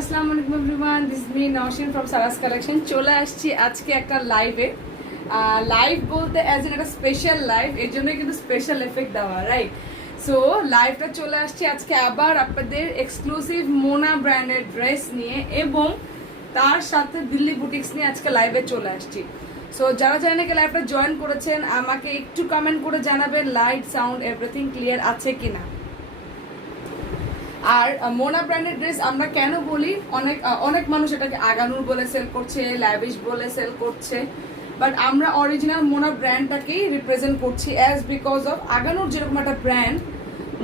আসসালামু আলাইকুম everyone, this me Naushin from Sara's collection. চলে আসছি আজকে একটা লাইভে। লাইভ বলতে অ্যাজ এন একটা স্পেশাল লাইভ, এর জন্যই কিন্তু স্পেশাল এফেক্ট দেওয়া, রাইট? সো লাইভটা চলে আসছি আজকে আবার আপনাদের এক্সক্লুসিভ মোনা ব্র্যান্ডের ড্রেস নিয়ে এবং তার সাথে দিল্লি বুটিক্স নিয়ে আজকে লাইভে চলে আসছি। সো যারা চ্যানেলকে লাইভটা জয়েন করেছেন আমাকে একটু কমেন্ট করে জানাবেন লাইট সাউন্ড এভরিথিং ক্লিয়ার আছে কিনা। আর মোনা ব্র্যান্ডের ড্রেস আমরা কেন বলি, অনেক মানুষ এটাকে আগানুর বলে সেল করছে, ল্যাভিশ বলে সেল করছে, বাট আমরা অরিজিনাল মোনা ব্র্যান্ডটাকেই রিপ্রেজেন্ট করছি অ্যাজ বিকজ অফ আগানুর যেরকম একটা ব্র্যান্ড,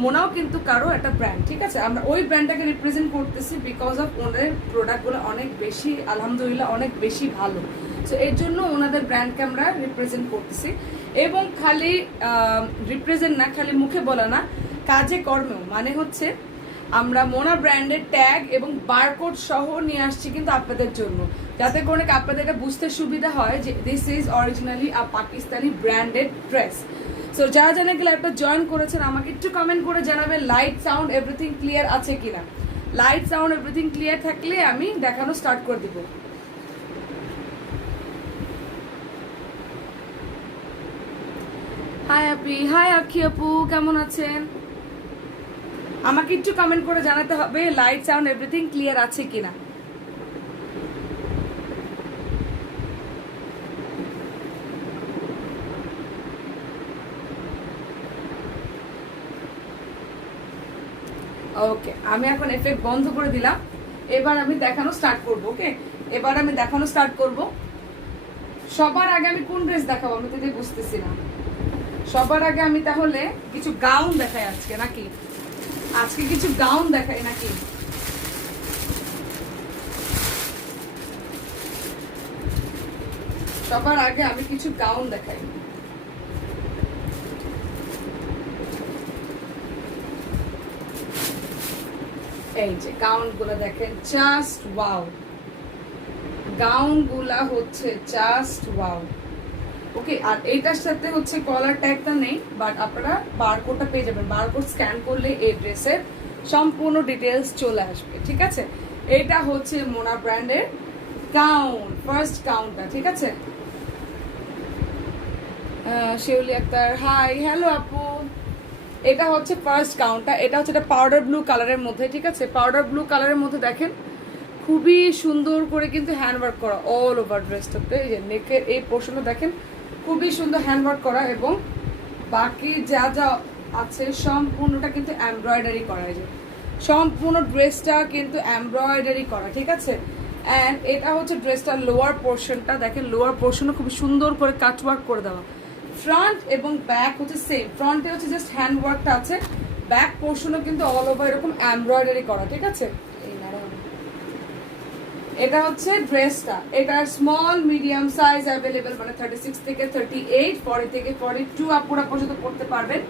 মোনাও কিন্তু কারো একটা ব্র্যান্ড, ঠিক আছে? আমরা ওই ব্র্যান্ডটাকে রিপ্রেজেন্ট করতেছি বিকজ অফ ওনাদের প্রোডাক্টগুলো অনেক বেশি, আলহামদুলিল্লাহ অনেক বেশি ভালো। সো এর জন্য ওনাদের ব্র্যান্ডকে আমরা রিপ্রেজেন্ট করতেছি এবং খালি রিপ্রেজেন্ট না, খালি মুখে বলা না, কাজে কর্মেও। মানে হচ্ছে আমরা মোনা ব্র্যান্ডের ট্যাগ এবং বারকোড সহ নিয়ে আসছি কিন্তু আপনাদের জন্য, যাতে করে আপনাদের এটা বুঝতে সুবিধা হয় যে this is originally a Pakistani branded dress. So যারা জানা গেলে একটা জয়েন করেছেন আমাকে একটু কমেন্ট করে জানাবেন লাইট সাউন্ড এভরিথিং ক্লিয়ার আছে কিনা। লাইট সাউন্ড এভরিথিং ক্লিয়ার থাকলে আমি দেখানো স্টার্ট করে দিব। হাই আপি, হাই আখি আপু, কেমন আছেন? আমাকে একটু কমেন্ট করে জানাতে হবে লাইট সাউন্ড এভরিথিং ক্লিয়ার আছে কিনা। ওকে, আমি এখন এফেক্ট বন্ধ করে দিলাম। এবার আমি দেখানো স্টার্ট করব। ওকে, এবার আমি দেখানো স্টার্ট করব। সবার আগে আমি কোন ড্রেস দেখাবো আমি তো বুঝতেছি না। সবার আগে আমি তাহলে কিছু গাউন দেখাই আজকে, নাকি আজকে কিছু গাউন দেখাই নাকি? সবার আগে আমি কিছু গাউন দেখাই। এই যে গাউন গুলা দেখেন, জাস্ট ওয়াও। গাউন গুলা হচ্ছে জাস্ট ওয়াও। ওকে, আর এইটার সাথে হচ্ছে কলার ট্যাগটা নেই, বাট আপনারা বারকোডটা পেয়ে যাবেন। বারকোড স্ক্যান করলে এই ড্রেসের সম্পূর্ণ ডিটেলস চলে আসবে, ঠিক আছে? এটা হচ্ছে মোনা ব্র্যান্ডের গাউন, ফার্স্ট গাউনটা, ঠিক আছে? শিউলি আক্তার, হাই, হ্যালো আপু। এটা হচ্ছে ফার্স্ট গাউনটা। এটা হচ্ছে এটা পাউডার ব্লু কালারের মধ্যে, ঠিক আছে? পাউডার ব্লু কালারের মধ্যে দেখেন খুবই সুন্দর করে কিন্তু হ্যান্ডওয়ার্ক করা অল ওভার ড্রেসটাতে। এই যে নেকের এই পোর্শনটা দেখেন খুবই সুন্দর হ্যান্ডওয়ার্ক করা এবং বাকি যা যা আছে সম্পূর্ণটা কিন্তু এমব্রয়ডারি করা। এই যে সম্পূর্ণ ড্রেসটা কিন্তু এমব্রয়ডারি করা, ঠিক আছে? অ্যান্ড এটা হচ্ছে ড্রেসটার লোয়ার পোর্শনটা দেখেন, লোয়ার পোর্শনও খুব সুন্দর করে কাটওয়ার্ক করে দেওয়া। ফ্রন্ট এবং ব্যাক হচ্ছে সেম। ফ্রন্টে হচ্ছে জাস্ট হ্যান্ডওয়ার্কটা আছে, ব্যাক পোর্শনও কিন্তু অল ওভার এরকম এমব্রয়ডারি করা, ঠিক আছে? এটা হচ্ছে ড্রেসটা। এটার স্মল মিডিয়াম সাইজ অ্যাভেলেবেল, মানে 36 থেকে 38, 40 থেকে 42 আপুরা পর্যন্ত পড়তে পারবেন।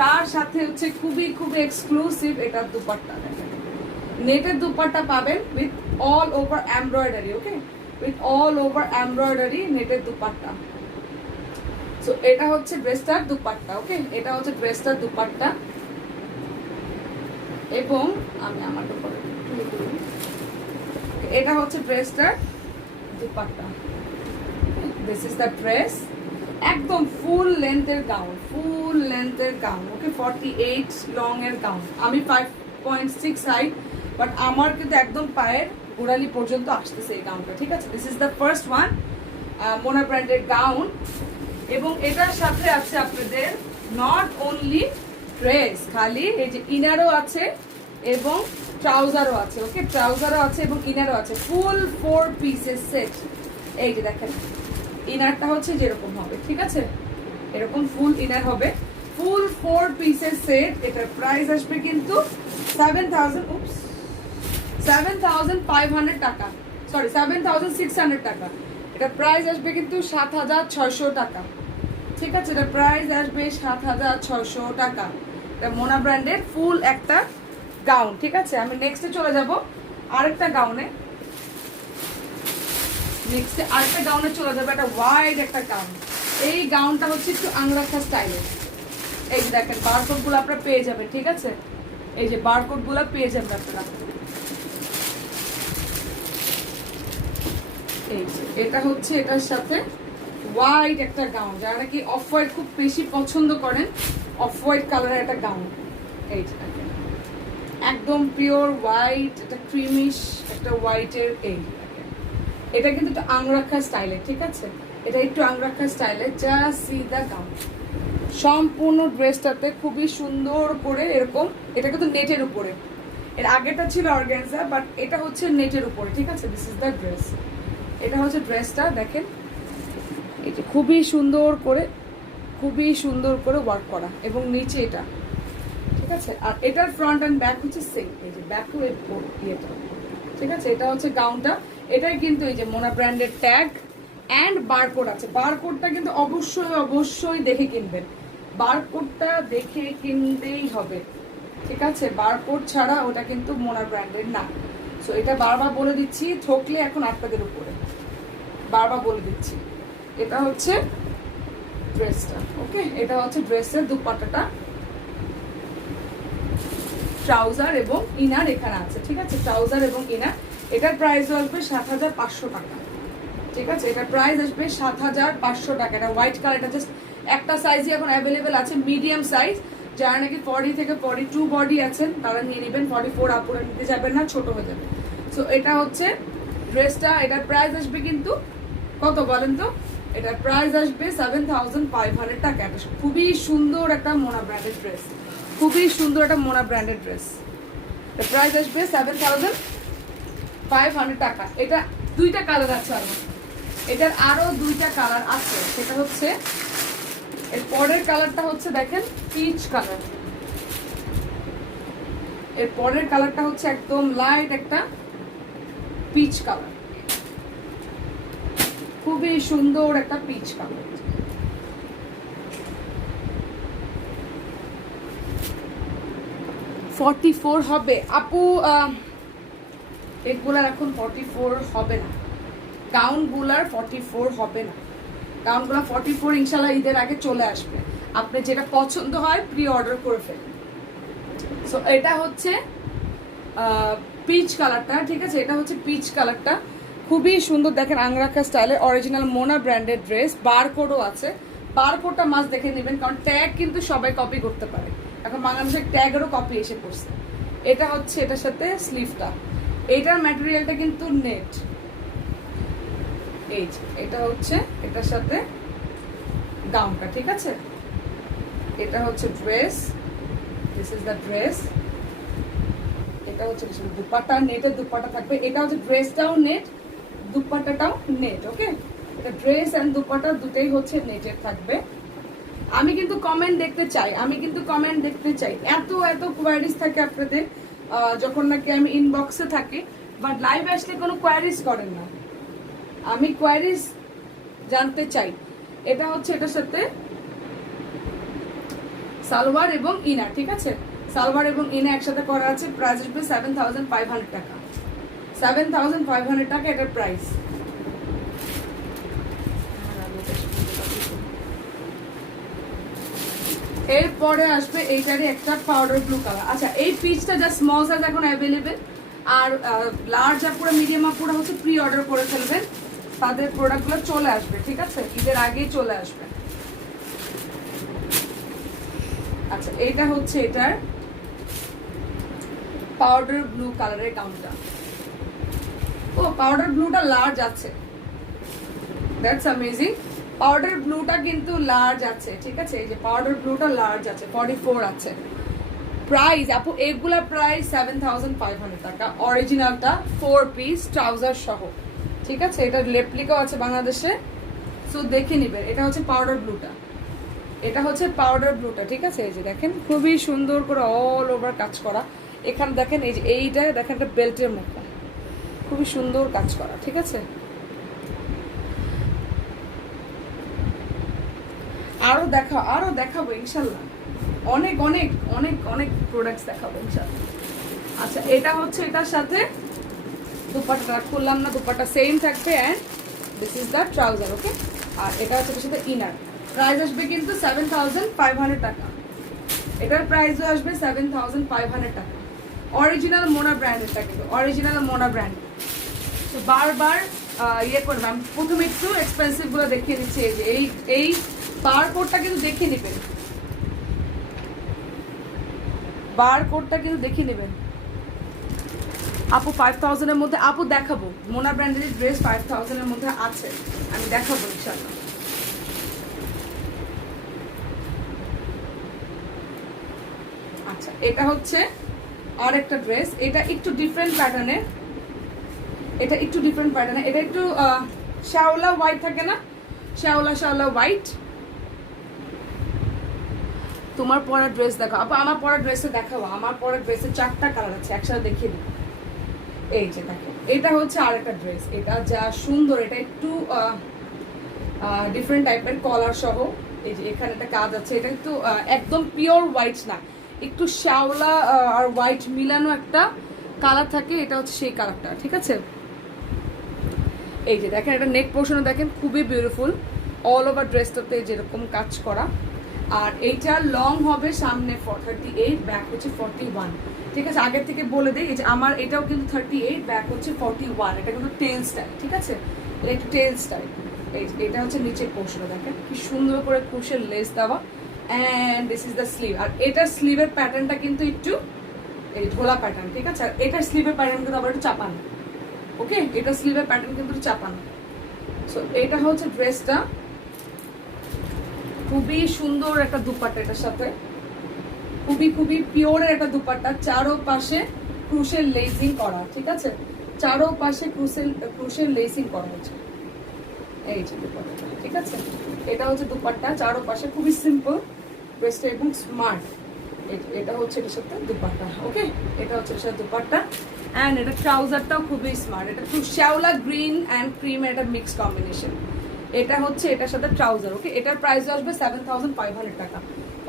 তার সাথে হচ্ছে খুবই খুবই এক্সক্লুসিভ এটার দুপাট্টা দেখেন, নেটের দুপাট্টা পাবেন with all over embroidery. Okay, with all over embroidery নেটের দুপাট্টা। সো এটা হচ্ছে ড্রেসটার দুপাট্টা। ওকে, এটা হচ্ছে ড্রেসটার দুপাট্টা এবং আমি আমার দুপাট্টা এটা হচ্ছে ড্রেসটার dupatta. This is the dress, একদম ফুল লেন্থের গাউন, ফুল লেন্থের গাউন। ওকে, 48 লং এর গাউন। আমি 5.6 হাইট, বাট আমার কিন্তু একদম পায়ের গোড়ালি পর্যন্ত আসতেছে এই গাউনটা, ঠিক আছে? This is the first one, Mona ব্র্যান্ডের গাউন। এবং এটার সাথে আছে আপনাদের নট অনলি ড্রেস, খালি এই যে ইনারও আছে এবং ট্রাউজারও আছে। ওকে, ট্রাউজারও আছে এবং ইনারও আছে, ফুল 4 পিসের সেট। এই যে দেখেন ইনারটা হচ্ছে যেরকম হবে, ঠিক আছে? এরকম ফুল ইনার হবে, ফুল 4 পিসের সেট। এটার প্রাইস আসবে কিন্তু 7,500 টাকা, সরি 7,600 টাকা। এটা প্রাইস আসবে কিন্তু 7,600 টাকা, ঠিক আছে? এটা প্রাইস আসবে 7,600 টাকা। এটা মোনা ব্র্যান্ডের ফুল একটা গাউন, ঠিক আছে? আমি নেক্সটে চলে যাব আরেকটা গাউনে। নেক্সটে আরেকটা গাউনে চলে যাবে, একটা ওয়াইড একটা গাউন। এই গাউনটা হচ্ছে একটু আংরাখা স্টাইলের। এই দেখেন বারকোড গুলো আপনারা পেয়ে যাবেন, ঠিক আছে? এই যে বারকোড গুলো পেয়ে যাবেন আপনারা। এই যে এটা হচ্ছে এটার সাথে হোয়াইট একটা গাউন, যারা নাকি অফ হোয়াইট খুব বেশি পছন্দ করেন, অফ হোয়াইট কালারের একটা গাউন। এই যে দেখেন একদম পিওর হোয়াইট, এটা ক্রিমিশ একটা হোয়াইটের। এই দেখেন এটা কিন্তু একটু আংরাখা স্টাইলের, ঠিক আছে, এটা একটু আংরাখা স্টাইলের। জাস্ট সি দ্য গাউন, সম্পূর্ণ ড্রেসটাতে খুবই সুন্দর করে এরকম, এটা কিন্তু নেটের উপরে, এর আগেটা ছিল অর্গানজা, বাট এটা হচ্ছে নেটের উপরে, ঠিক আছে। দিস ইজ দ্য ড্রেস, এটা হচ্ছে ড্রেসটা দেখেন, এই যে খুবই সুন্দর করে ওয়ার্ক করা, এবং নিচে এটা, ঠিক আছে। আর এটার ফ্রন্ট অ্যান্ড ব্যাক হচ্ছে সেম, এই যে ব্যাকও ইয়েটা, ঠিক আছে। এটা হচ্ছে গাউনটা, এটাই কিন্তু এই যে মোনা ব্র্যান্ডের ট্যাগ অ্যান্ড বারকোড আছে। বারকোডটা কিন্তু অবশ্যই দেখে কিনবেন, বারকোডটা দেখে কিনতেই হবে, ঠিক আছে। বারকোড ছাড়া ওটা কিন্তু মোনা ব্র্যান্ডের না। সো এটা বারবার বলে দিচ্ছি, ঠকলে এখন আপনাদের উপরে, বারবার বলে দিচ্ছি। এটা হচ্ছে ড্রেসটা, ওকে। এটা হচ্ছে ড্রেসের দুপাট্টাটা, ট্রাউজার এবং ইনার এখানে আছে, ঠিক আছে, ট্রাউজার এবং ইনার। এটার প্রাইস আসবে 7,500 টাকা, ঠিক আছে। এটার প্রাইস আসবে 7,500 টাকা। এটা হোয়াইট কালার, এটা জাস্ট একটা সাইজই এখন অ্যাভেলেবেল আছে, মিডিয়াম সাইজ। যারা নাকি 40 থেকে 42 বডি আছেন তারা নিয়ে নেবেন, 44 আপুরা নিতে যাবেন না, ছোট হয়ে যাবে। সো এটা হচ্ছে ড্রেসটা, এটার প্রাইস আসবে কিন্তু কত বলেন তো? এটার প্রাইস আসবে 7,500 টাকা। এটা খুবই সুন্দর একটা মোনা ব্র্যান্ডেড ড্রেস, খুবই সুন্দর একটা মোনা ব্র্যান্ডেড ড্রেস। এটার প্রাইস আসবে 7,500 টাকা। এটা দুইটা কালার আছে, এটার আরো দুইটা কালার আছে। সেটা হচ্ছে এর পরের কালারটা হচ্ছে দেখেন পিচ কালার, এর পরের কালারটা হচ্ছে একদম লাইট একটা পিচ কালার, খুবই সুন্দর একটা পিচ কালার। 44 হবে আপু, এগুলার এখন 44 হবে না, গাউনগুলার 44 হবে না, গাউনগুলো 44 ইনশাল্লাহ ঈদের আগে চলে আসবে। আপনি যেটা পছন্দ হয় প্রি অর্ডার করে ফেলুন। সো এটা হচ্ছে পিচ কালারটা, ঠিক আছে, এটা হচ্ছে পিচ কালারটা, খুবই সুন্দর দেখেন, আংরাখা স্টাইলের অরিজিনাল মোনা ব্র্যান্ডেড ড্রেস। বারকোডও আছে, বারকোডটা মাস্ট দেখে নেবেন, কারণ ট্যাগ কিন্তু সবাই কপি করতে পারে, এখন বাংলাদেশের ট্যাগেরও কপি এসে পড়ছে। এটা হচ্ছে এটার সাথে স্লিভটা, এটার ম্যাটেরিয়ালটা কিন্তু নেট। এই যে এটা হচ্ছে এটার সাথে গাউনটা, ঠিক আছে। এটা হচ্ছে dress, this is the dress. এটা হচ্ছে দুপাট্টা, নেটের দুপাট্টা থাকবে। এটা হচ্ছে ড্রেসটাও নেট, দুপাট্টাটাও নেট, ওকে। এটা ড্রেস এন্ড দুপাট্টা দুটোই হচ্ছে নেটের থাকবে। আমি কিন্তু কমেন্ট দেখতে চাই, এত কোয়ারিজ থাকে আপনাদের যখন নাকি আমি ইনবক্সে থাকি, বাট লাইভ আসলে কোনো কোয়ারিজ করেন না, আমি কোয়ারিজ জানতে চাই। এটা হচ্ছে এটার সাথে সালোয়ার এবং ইনার, ঠিক আছে, সালোয়ার এবং ইনার একসাথে করা আছে। প্রাইস আসবে 7,500 টাকা, 7,500 টাকা এটার প্রাইস। এরপরে আসবে এইটারই একটা পাউডার ব্লু কালার। আচ্ছা, এই পিচটা যা স্মল সাইজ এখন অ্যাভেলেবেল, আর লার্জ আপুরা মিডিয়াম আপুরা হচ্ছে প্রি অর্ডার করে ফেলবেন, তাদের প্রোডাক্টগুলো চলে আসবে, ঠিক আছে, ঈদের আগেই চলে আসবে। আচ্ছা, এটা হচ্ছে এটার পাউডার ব্লু কালারের গাউনটা। ও, পাউডার ব্লুটা লার্জ আছে, দ্যাটস অ্যামেজিং। পাউডার ব্লুটা কিন্তু লার্জ আছে, ঠিক আছে, এই যে পাউডার ব্লুটা লার্জ আছে, 44 আছে। প্রাইস আপু এগুলা প্রাইস 7,500 টাকা, অরিজিনালটা 4 পিস ট্রাউজার সহ, ঠিক আছে। এটা রেপ্লিকাও আছে বাংলাদেশে, সো দেখে নিবেন। এটা হচ্ছে পাউডার ব্লুটা, এটা হচ্ছে পাউডার ব্লুটা, ঠিক আছে। এই যে দেখেন খুবই সুন্দর করে অল ওভার কাজ করা, এখানে দেখেন এই যে এইটা দেখেন একটা বেল্টের মতো, খুবই সুন্দর কাজ করা, ঠিক আছে। আরো দেখাবো ইনশাল্লাহ, অনেক অনেক অনেক অনেক প্রোডাক্টস দেখাবো ইনশাল্লাহ। আচ্ছা, এটা হচ্ছে এটার সাথে দুপাট্টা খুললাম না, দুপাট্টা সেম থাকবে and this is the trouser, okay. আর এটা হচ্ছে এটার সাথে ইনার। প্রাইস আসবে কিন্তু 7,500 টাকা, এটার প্রাইসও আসবে 7,500 টাকা। অরিজিনাল মোনা ব্র্যান্ডেরটা কিন্তু, অরিজিনাল মোনা ব্র্যান্ড। তো বারবার ইয়ে করবে, আমি প্রথমে একটু এক্সপেন্সিভ গুলো দেখিয়ে দিচ্ছি। এই যে এই বার কোডটা কিন্তু দেখিয়ে নেবেন, বার কোডটা কিন্তু দেখিয়ে নেবেন। আপু 5000 এর মধ্যে আপু দেখাবো, মোনা ব্র্যান্ডের ড্রেস 5000 এর মধ্যে আছে, আমি দেখাবো ইনশাআল্লাহ। আচ্ছা, এটা হচ্ছে আর একটা ড্রেস, এটা একটু ডিফারেন্ট প্যাটার্নের, এটা একটু ডিফারেন্ট প্যাটার্নের, এটা একটু শ্যাওলা হোয়াইট থাকে না, শ্যাওলা শ্যাওলা হোয়াইট। তোমার পরা ড্রেস দেখো আপু, আমার পরা ড্রেসে দেখাবো, আমার পরা ড্রেসে 4টা কালার আছে, একসাথে দেখিয়ে দিই। এই যে দেখো, এটা হচ্ছে আরেকটা ড্রেস, এটা যা সুন্দর, এটা একটু ডিফারেন্ট টাইপের কলার সহ। এই যে এখানে একটা কাজ আছে, এটা একটু একদম পিওর হোয়াইট না, একটু শ্যাওলা আর হোয়াইট মিলানো একটা কালার থাকে, এটা হচ্ছে সেই কালারটা, ঠিক আছে। এই যে দেখেন, এটা নেক পোর্শনে দেখেন খুবই বিউটিফুল, অল ওভার ড্রেসটাতে যেরকম কাজ করা। আর এইটা লং হবে সামনে 38, ব্যাক হচ্ছে 41, ঠিক আছে। আগের থেকে বলে দিই, এই যে আমার এটাও কিন্তু 38, ব্যাক হচ্ছে 41, এটা কিন্তু টেল স্টাইল, ঠিক আছে, এটা একটু টেল স্টাইল। এটা হচ্ছে নিচের পোর্শনে দেখেন কি সুন্দর করে ক্রুশের লেস দেওয়া, and this is the sleeve. আর এটার স্লিভের প্যাটার্নটা কিন্তু একটু এই ঢোলা প্যাটার্ন, ঠিক আছে। আর এটার স্লিভের প্যাটার্ন কিন্তু আবার একটু চাপানো, ওকে, এটা স্লিভের প্যাটার্ন কিন্তু চাপানো। সো এটা হচ্ছে ড্রেসটা, খুবই সুন্দর একটা দুপাট্টা, এটার সাথে খুবই খুবই পিওরের একটা দুপাট্টা, চারো পাশে ক্রুশের লেসিং করা, ঠিক আছে, চারো পাশে ক্রুশের লেসিং করা হচ্ছে। এই যে দুপাট্টা, ঠিক আছে, এটা হচ্ছে দুপাট্টা, চারো পাশে খুবই সিম্পল ড্রেসটা এবং স্মার্ট। এটা হচ্ছে এটার সাথে দুপাট্টা, ওকে, এটা হচ্ছে এটার সাথে দুপাট্টা। অ্যান্ড এটা ট্রাউজারটাও খুবই স্মার্ট, এটা খুব শ্যাওলা গ্রিন অ্যান্ড ক্রিম একটা মিক্স কম্বিনেশন। এটা হচ্ছে এটার সাথে ট্রাউজার, ওকে। এটার প্রাইস আসবে 7500 টাকা।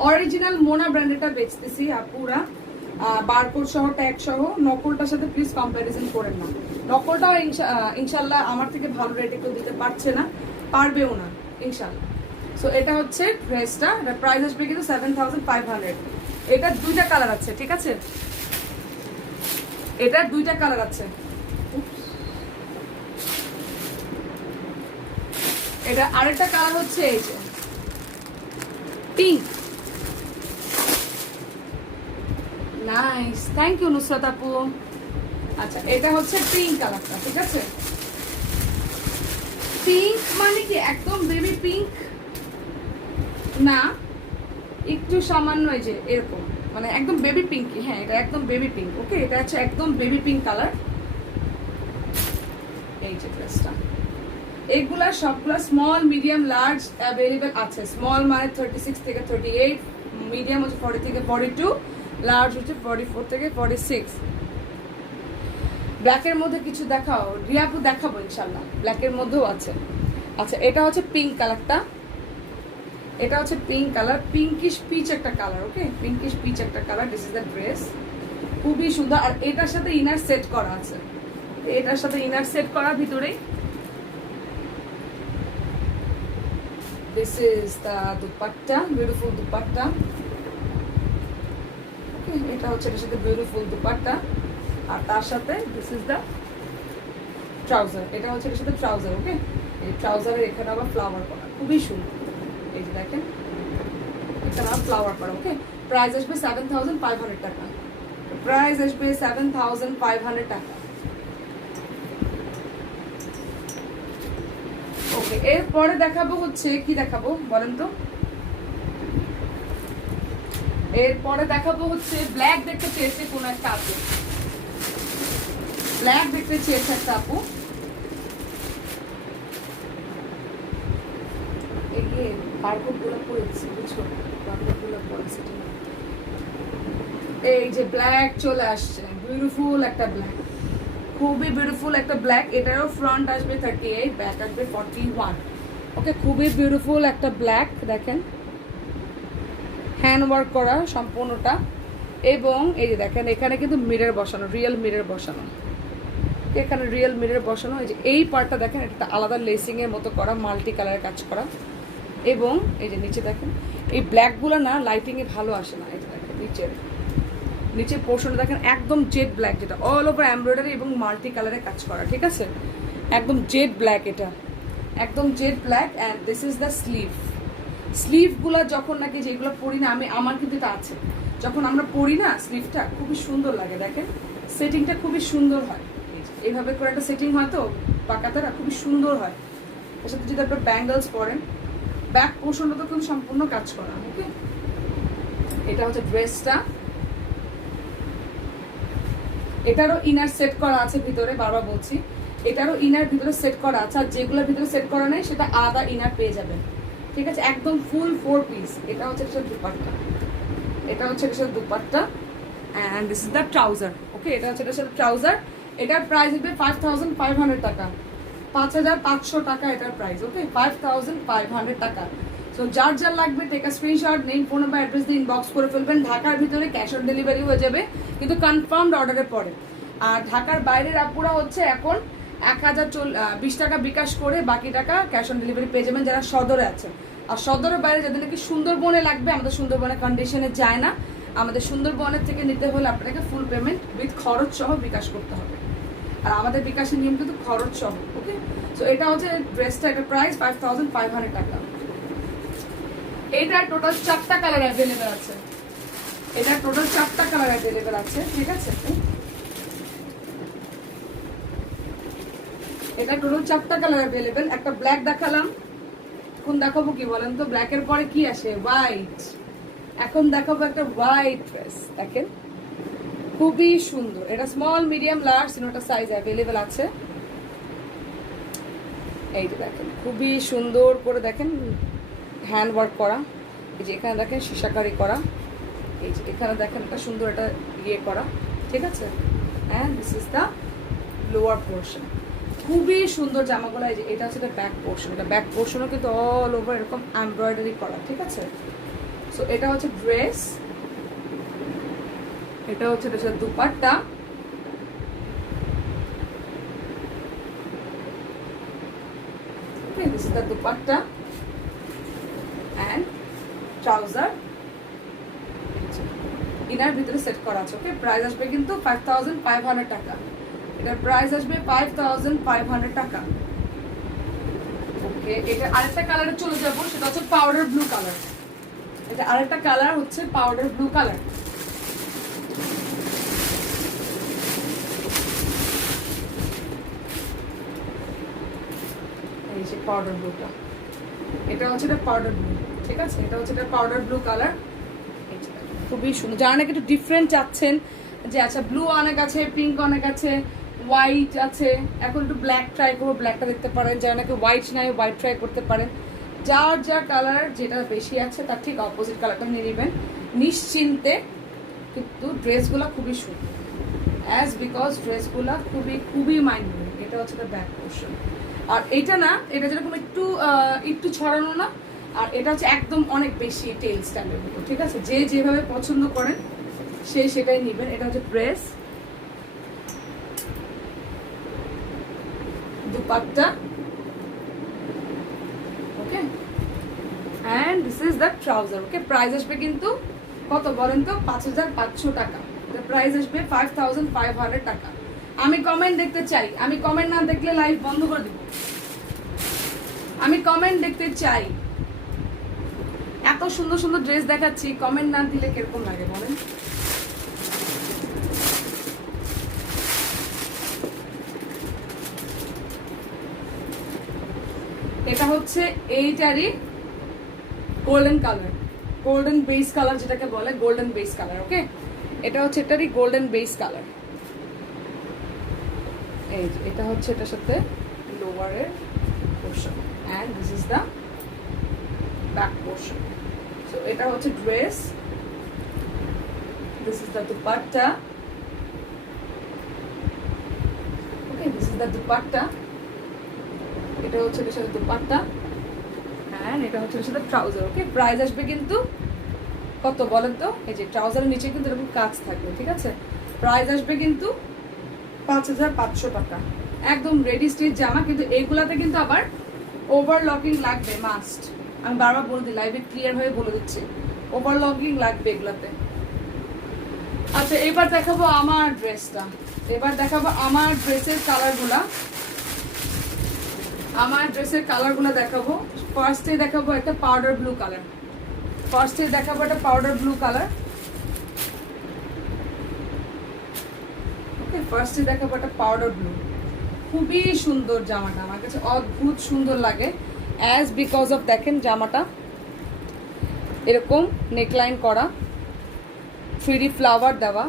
অরিজিনাল মোনা ব্র্যান্ডেরটা বেচতেছি আপুরা, বারকোড সহ ট্যাগ সহ। নকলটার সাথে প্লিজ কম্প্যারিজন করেন না, নকলটাও ইনশাল্লাহ আমার থেকে ভালো রেটে কেউ দিতে পারছে না, পারবেও না ইনশাল্লাহ। সো এটা হচ্ছে ড্রেসটা, এটা প্রাইস আসবে কিন্তু 7500। এটার 2টা কালার আছে, ঠিক আছে, এটার 2টা কালার আছে। এটা আরেকটা কালার হচ্ছে এই যে pink, nice, thank you Nusrat আপু। আচ্ছা, এটা হচ্ছে পিঙ্ক কালারটা, ঠিক আছে। পিঙ্ক মানে কি একদম বেবি পিঙ্ক না, একটু সামান্য এই যে এরকম, মানে একদম বেবি পিঙ্কি, হ্যাঁ এটা একদম বেবি পিঙ্ক, ওকে, এটা হচ্ছে একদম বেবি পিঙ্ক কালার। এই যে ড্রেসটা, এগুলা সবগুলা স্মল মিডিয়াম লার্জ অ্যাভেলেবেল আছে। স্মল মানে 36 থেকে 38, মিডিয়াম হচ্ছে 40 থেকে 42, লার্জ হচ্ছে 44 থেকে 46। ব্ল্যাকের মধ্যে কিছু দেখাও রিয়াপু, দেখাবো ইনশাল্লাহ, ব্ল্যাকের মধ্যেও আছে। আচ্ছা, এটা হচ্ছে পিঙ্ক কালারটা, এটা হচ্ছে পিঙ্ক কালার, পিঙ্কিশ পিচ একটা কালার, ওকে, পিঙ্কিশ পিচ একটা colour. This is the dress, খুবই সুন্দর। আর এটার সাথে ইনার সেট করা আছে, এটার সাথে ইনার সেট করা ভিতরে। This is the dupatta, beautiful dupatta, okay, এটা হচ্ছে এটার সাথে বিউটিফুল দুপাট্টা। আর তার সাথে দিস ইজ দ্য ট্রাউজার, এটা হচ্ছে এটার সাথে ট্রাউজার, ওকে। এই ট্রাউজারের এখানে আবার ফ্লাওয়ার করা, খুবই সুন্দর। এই যে দেখেন, এখানে আবার ফ্লাওয়ার করা, ওকে। প্রাইস আসবে 7500 টাকা, প্রাইস আসবে 7500 টাকা, ওকে। এরপরে দেখাবো হচ্ছে কি দেখাবো বলেন তো, এরপরে দেখাবো হচ্ছে ব্ল্যাক দেখতে চেয়েছে কোন একটা আপু, ব্ল্যাক দেখতে চেয়েছে একটা আপু। এই বারকোড গুলো পড়েছি, বুঝছো, বারকোড গুলো পড়েছি। এই যে ব্ল্যাক চলে আসছে, বিউটিফুল একটা ব্ল্যাক, খুবই বিউটিফুল একটা ব্ল্যাক। এটারও ফ্রন্ট আসবে 38, ব্যাক আসবে 41, ওকে, খুবই বিউটিফুল একটা ব্ল্যাক। দেখেন হ্যান্ড ওয়ার্ক করা সম্পূর্ণটা, এবং এই যে দেখেন এখানে কিন্তু মিরর বসানো, রিয়েল মিরর বসানো, এখানে রিয়েল মিরর বসানো। এই যে এই পার্টটা দেখেন, এটা আলাদা লেসিং এর মতো করা, মাল্টি কালারের কাজ করা। এবং এই যে নিচে দেখেন, এই ব্ল্যাকগুলো না লাইটিং এ ভালো আসে না, এই যে দেখেন নিচের পোর্শনটা দেখেন একদম জেড ব্ল্যাক, যেটা অল ওভার এমব্রয়ডারি এবং মাল্টি কালারের কাজ করা, ঠিক আছে। একদম জেড ব্ল্যাক, এটা একদম jet black. And this is the স্লিভগুলো যখন নাকি যেগুলো পরি না আমি, আমার কিন্তু এটা আছে, যখন আমরা পরি না স্লিভটা খুবই সুন্দর লাগে। দেখেন সেটিংটা খুবই সুন্দর হয়, এইভাবে করে একটা সেটিং হয় তো পাকাতারা, খুবই সুন্দর হয়। এর সাথে যদি আপনার ব্যাঙ্গলস পরেন, ব্যাক পোর্শনটা তো খুব সম্পূর্ণ কাজ করা। ওকে, এটা হচ্ছে ড্রেসটা। এটারও ইনার সেট করা আছে ভিতরে, বারবার বলছি এটারও ইনার ভিতরে সেট করা আছে, আর যেগুলোর ভিতরে সেট করা নেই সেটা আলাদা ইনার পেয়ে যাবেন। ঠিক আছে, একদম ফুল 4 পিস। এটা হচ্ছে এটার দুপাট্টা, এটা হচ্ছে এটার dupatta, and this is the trouser. Okay, এটা হচ্ছে এটার ট্রাউজার। এটার প্রাইস হবে 5500 টাকা, 5500 টাকা এটার প্রাইস। ওকে, 5500 টাকা। সো যার যার লাগবে take a screenshot, name, phone number, address দিয়ে ইনবক্স করে ফেলবেন। ঢাকার ভিতরে ক্যাশ অন ডেলিভারি হয়ে যাবে, কিন্তু কনফার্মড অর্ডারের পরে। আর ঢাকার বাইরের আপুরা হচ্ছে এখন 1020 টাকা বিকাশ করে বাকি টাকা ক্যাশ অন ডেলিভারি পেয়ে যাবেন যারা সদরে আছেন। আর সদরের বাইরে যাদের নাকি সুন্দরবনে লাগবে, আমাদের সুন্দরবনে কন্ডিশনে যায় না, আমাদের সুন্দরবনের থেকে নিতে হলে আপনাকে ফুল পেমেন্ট উইথ খরচ সহ বিকাশ করতে হবে। আর আমাদের বিকাশের নিয়ম কিন্তু খরচ সহ। ওকে, সো এটা হচ্ছে ড্রেসটা, এটা প্রাইস 5500 টাকা। এটা টোটাল 4টা কালার অ্যাভেলেবেল আছে, এটা টোটাল 4টা কালার অ্যাভেলেবেল আছে। ঠিক আছে, এটা টোটাল 4টা কালার অ্যাভেলেবেল। একটা ব্ল্যাক দেখালাম, এখন দেখাবো কি বলেন তো, ব্ল্যাকের পরে কি আসে? হোয়াইট। এখন দেখাবো একটা হোয়াইট ড্রেস, দেখেন খুবই সুন্দর। এটা স্মল, মিডিয়াম, লার্জ তিনটা সাইজ অ্যাভেলেবেল আছে। এই যে দেখেন খুবই সুন্দর করে দেখেন হ্যান্ড ওয়ার্ক করা, এই যে এখানে দেখেন সীসাকারি করা, এই যে এখানে দেখেন একটা সুন্দর একটা ইয়ে করা। ঠিক আছে, and this is the lower portion. খুবই সুন্দর জামাগুলো। এই যে এটা হচ্ছে ব্যাক পোর্শন, এটা ব্যাক পোর্শনও কিন্তু অল ওভার এরকম এমব্রয়ডারি করা। ঠিক আছে, সো এটা হচ্ছে ড্রেস, এটা হচ্ছে dupatta, this is the dupatta and trouser, inner ভিতরে সেট করা আছে। ওকে, প্রাইস আসবে কিন্তু 5500 টাকা, এটার প্রাইস আসবে 5500 টাকা। ওকে, এটা আরেকটা কালারে চলে যাবো, সেটা হচ্ছে পাউডার ব্লু কালার। এটা আরেকটা কালার হচ্ছে পাউডার ব্লু কালার। এই যে পাউডার ব্লুটা, এটা হচ্ছে এটা পাউডার ব্লু। ঠিক আছে, এটা হচ্ছে এটা পাউডার ব্লু কালার, খুবই সুন্দর। যারা নাকি একটু ডিফারেন্ট চাচ্ছেন, যে আচ্ছা ব্লু অনেক আছে, পিঙ্ক অনেক আছে, হোয়াইট আছে, এখন একটু ব্ল্যাক ট্রাই করবো, ব্ল্যাকটা দেখতে পারেন। যারা নাকি হোয়াইট নাই, হোয়াইট ট্রাই করতে পারেন। যার যা কালার যেটা বেশি আছে তার ঠিক অপোজিট কালারটা নিয়ে নেবেন নিশ্চিন্তে। কিন্তু ড্রেসগুলো খুবই সুন্দর, অ্যাজ বিকজ ড্রেসগুলো খুবই খুবই মাইন্ড ব্লোয়িং। এটা হচ্ছে দ্য ব্যাক পোর্শন। আর এটা না, এটা যেরকম একটু একটু ছড়ানো না, আর এটা হচ্ছে একদম অনেক বেশি টেল স্টাইলের মতো। ঠিক আছে, যে যেভাবে পছন্দ করেন সে সেটাই নেবেন। এটা হচ্ছে dress, dupatta, okay, and this is the trouser. Okay, price আসবে কিন্তু কত বলেন তো? 5500 টাকা। প্রাইস আসবে 5500 টাকা। আমি কমেন্ট দেখতে চাই, আমি কমেন্ট না দেখলে লাইভ বন্ধ করে দিব। আমি কমেন্ট দেখতে চাই, এত সুন্দর সুন্দর ড্রেস দেখাচ্ছি, কমেন্ট না দিলে কিরকম লাগে বলেন? এটা হচ্ছে এইটারই golden colour, golden base colour যেটাকে বলে, গোল্ডেন বেস কালার। ওকে, এটা হচ্ছে এটারই গোল্ডেন বেস কালার। এই যে এটা হচ্ছে এটার সাথে লোয়ারের portion, and this is the back portion. So এটা হচ্ছে dress, this is the dupatta. Okay, this is the dupatta, এটা হচ্ছে এটার সাথে দুপাট্টা, অ্যান্ড এটা হচ্ছে এটার সাথে ট্রাউজার। ওকে, প্রাইস আসবে কিন্তু কত বলেন তো? এই যে ট্রাউজারের নিচে কিন্তু এরকম কাজ থাকবে। ঠিক আছে, প্রাইস আসবে কিন্তু 5500 টাকা। একদম রেডি স্টিচ জামা, কিন্তু এইগুলাতে কিন্তু আবার ওভারলকিং লাগবে মাস্ট। আমি বারবার বলে দিই, লাইভে ক্লিয়ার হয়ে বলে দিচ্ছি, ওভারলকিং লাগবে এগুলাতে। আচ্ছা, এবার দেখাবো আমার ড্রেসটা, এবার দেখাবো আমার ড্রেসের কালারগুলা। আমার ড্রেসের কালারগুলো দেখাবো। ফার্স্টে দেখাবো একটা পাউডার ব্লু কালার, ওকে। ফার্স্টে দেখাবো একটা পাউডার ব্লু, খুবই সুন্দর জামাটা, আমার কাছে অদ্ভুত সুন্দর লাগে। অ্যাজ বিকজ অফ দেখেন জামাটা এরকম নেকলাইন করা, 3D ফ্লাওয়ার দেওয়া,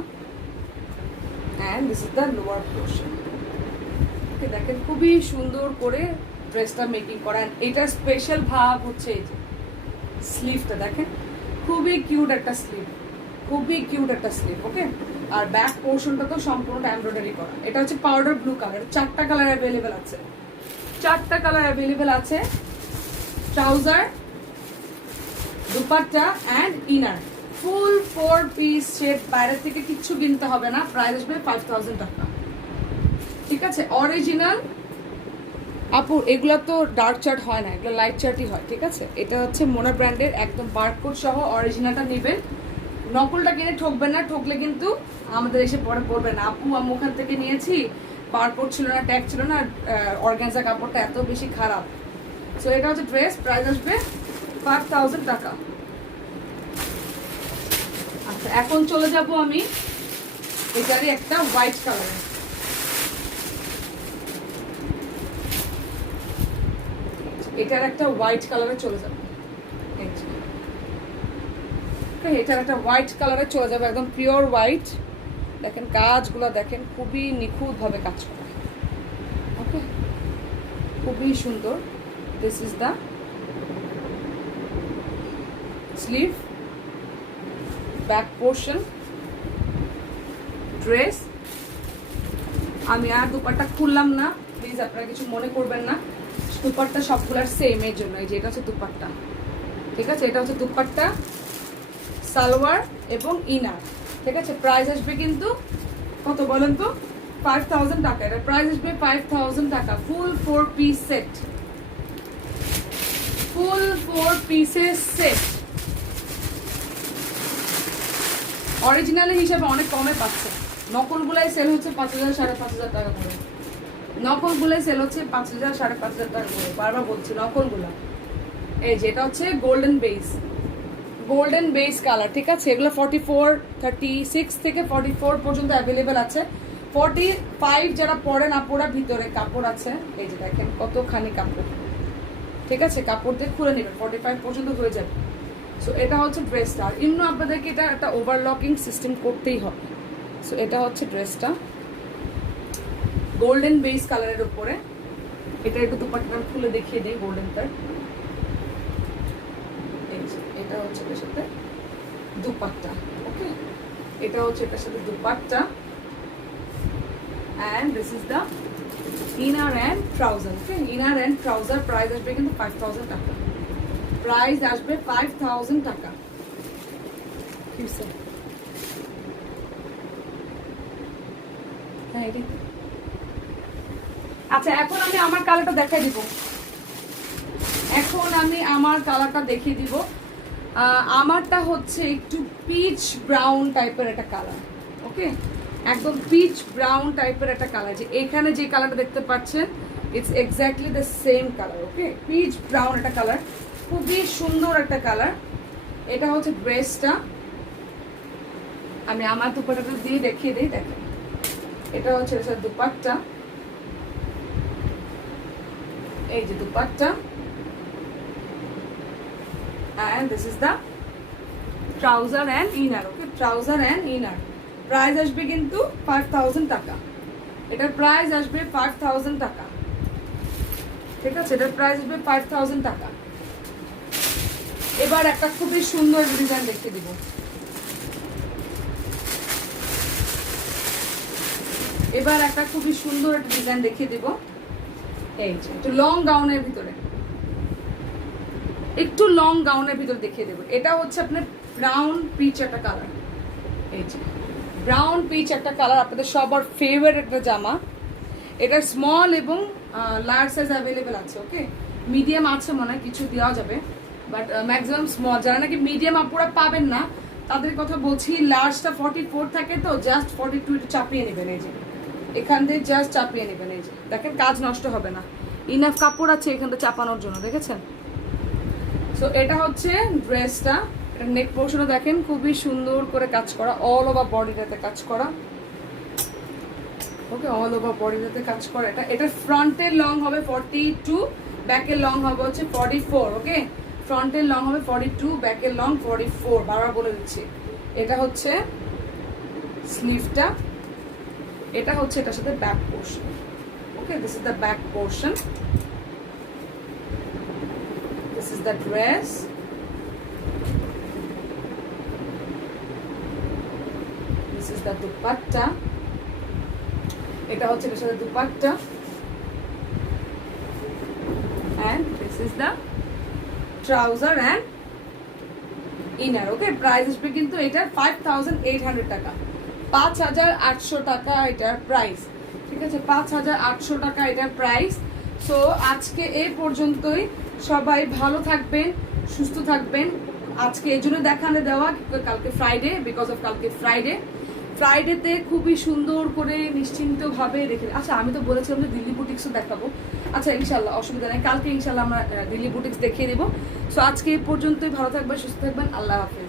and this is the lower portion. Okay, দেখেন খুবই সুন্দর করে ড্রেসটা মেকিং করা। এটার স্পেশাল ভাব হচ্ছে এই যে স্লিভটা দেখেন, খুবই কিউট একটা স্লিভ, ওকে। আর ব্যাক পোর্শনটা তো সম্পূর্ণ এমব্রয়ডারি করা। এটা হচ্ছে পাউডার ব্লু কালার, 4টা কালার অ্যাভেলেবেল আছে, trouser, dupatta and inner, full 4 piece set. বাইরে থেকে কিচ্ছু কিনতে হবে না, প্রাইস আসবে 5000 টাকা, ঠিক আছে। অরিজিনাল আপু, এগুলা তো ডার্ক চার্ট হয় না, এগুলো লাইট চার্টই হয়, ঠিক আছে। এটা হচ্ছে মোনা ব্র্যান্ডের, একদম বারকোড সহ অরিজিনালটা নেবেন, নকলটা কিনে ঠকবেন না, ঠকলে কিন্তু আমাদের এসে পরে পড়বে না। আপু আমি ওখান থেকে নিয়েছি, বারকোড ছিল না, ট্যাগ ছিল না, অর্গানজা কাপড়টা এত বেশি খারাপ। সো এটা হচ্ছে ড্রেস, প্রাইস আসবে 5000 টাকা। আচ্ছা, এখন চলে যাব আমি এটারই একটা হোয়াইট কালারে। এটার একটা হোয়াইট কালারে চলে যাবে, এটার একটা হোয়াইট কালারে চলে যাবে, একদম পিওর হোয়াইট। দেখেন কাজগুলো দেখেন, খুবই নিখুঁতভাবে কাজ করা, ওকে, খুবই সুন্দর। This is the sleeve, back portion, dress. আমি আর দুপাট্টা খুললাম না, প্লিজ আপনারা কিছু মনে করবেন না, দুপাট্টা সবগুলার সেম, এর জন্য। এই যে এটা হচ্ছে দুপাট্টা, ঠিক আছে, এটা হচ্ছে দুপাট্টা, সালোয়ার এবং ইনার, ঠিক আছে। প্রাইস আসবে কিন্তু কত বলেন তো, 5000 টাকা। এটা প্রাইস আসবে 5000 টাকা, ফুল 4 পিস সেট, ফুল 4 পিসের সেট। অরিজিনালের হিসাবে অনেক কমে পাচ্ছে, নকলগুলাই সেল হচ্ছে 5000 5500 টাকা করে, নকলগুলাই সেল হচ্ছে 5000 5500 টাকা করে, বারবার বলছি নকলগুলা। এই যে এটা হচ্ছে গোল্ডেন বেস কালার, ঠিক আছে। এগুলো 44, 36 থেকে 44 পর্যন্ত অ্যাভেলেবেল আছে। 45 যারা পরে না, পড়া ভিতরে কাপড় আছে, এই যে দেখেন কতখানি কাপড়, ঠিক আছে। কাপড় দিয়ে খুলে নেবেন, 45 পর্যন্ত হয়ে যাবে। সো এটা হচ্ছে ড্রেসটা। আর ইমনো আপনাদেরকে এটা একটা ওভারলকিং সিস্টেম করতেই হবে। সো এটা হচ্ছে ড্রেসটা, গোল্ডেন বেস কালারের উপরে। এটা একটু দুপাট্টা খুলে দেখিয়ে দিই, গোল্ডেন কালার। এটা হচ্ছে এটার সাথে দুপাট্টা, ওকে। এটা হচ্ছে এটার সাথে dupatta, and this is the inner and trouser, okay, inner and trouser। Price আসবে কিন্তু 5000 টাকা, প্রাইস আসবে 5000 টাকা। আচ্ছা, এখন আমি আমার কালারটা দেখাই দিব, দেখিয়ে দিব। আমারটা হচ্ছে একটু পিচ ব্রাউন টাইপের একটা কালার, ওকে, একদম পিচ ব্রাউন টাইপের একটা কালার। যে এখানে যে কালারটা দেখতে পাচ্ছেন, it's exactly the same colour, okay, peach brown একটা কালার, খুবই সুন্দর একটা কালার। এটা হচ্ছে ড্রেসটা, আমি আমার দুপাট্টাটা দিয়ে দেখিয়ে দিই, দেখেন এটা হচ্ছে দুপাট্টা, এই যে dupatta, and this is the trouser and inner, okay, trouser and inner। Price আসবে কিন্তু 5000 টাকা, এটার প্রাইস আসবে 5000 টাকা, ঠিক আছে। এটার প্রাইস আসবে 5000 টাকা। এবার একটা খুবই সুন্দর ডিজাইন দেখিয়ে দিব। এই যে একটু লং গাউনের ভিতরে, দেখিয়ে দেবো। এটা হচ্ছে আপনার ব্রাউন পিচ একটা কালার, এই যে ব্রাউন পিচ একটা কালার, আপনাদের সবার ফেভারিট একটা জামা। এটা স্মল এবং লার্জ সাইজ অ্যাভেলেবেল আছে, ওকে। মিডিয়াম আছে মনে হয়, কিছু দেওয়া যাবে, বাট ম্যাক্সিমাম স্মল। যারা নাকি মিডিয়াম আপুরা পাবেন না, তাদের কথা বলছি। লার্জটা 44 থাকে, তো জাস্ট 42 একটু চাপিয়ে নেবেন, এই যে এখান দিয়ে জাস্ট চাপিয়ে নেবেন, এই যে দেখেন কাজ নষ্ট হবে না। ইনাফ কাপড় আছে এখানটা চাপানোর জন্য, দেখেছেন? সো এটা হচ্ছে ড্রেসটা। এটা নেক পোর্শনে দেখেন খুবই সুন্দর করে কাজ করা, অল ওভার বডিটাতে কাজ করা। ওকে, অল ওভার বডিটাতে কাজ করা। এটা ফ্রন্টের লং হবে 42, ব্যাকের লং হবে হচ্ছে 44। ওকে, ফ্রন্টের লং হবে 42, ব্যাকের লং 44, বারবার বলে দিচ্ছি। এটা হচ্ছে স্লিভটা, এটা হচ্ছে এটার সাথে back portion. Okay, this is the back portion, this is the dress. This is the dupatta, এটা হচ্ছে এটার সাথে dupatta, and this is the trouser and inner. Okay, price আসবে কিন্তু এটা 5800 টাকা, 5800 টাকা এটার প্রাইস। ঠিক আছে, 5800 টাকা এটার প্রাইস। সো আজকে এই পর্যন্তই। সবাই ভালো থাকবেন, সুস্থ থাকবেন। আজকে এই জন্য দেখানো দেওয়া, কালকে ফ্রাইডে, বিকজ অফ কালকে ফ্রাইডেতে খুবই সুন্দর করে নিশ্চিন্তভাবে রেখে। আচ্ছা, আমি তো বলেছিলাম যে দিল্লি বুটিক্সও দেখাবো। আচ্ছা, ইনশাল্লাহ অসুবিধা নেই, কালকে ইনশাল্লাহ আমরা দিল্লি বুটিক্স দেখিয়ে দেবো। সো আজকে এই পর্যন্তই। ভালো থাকবেন, সুস্থ থাকবেন, আল্লাহ হাফেজ।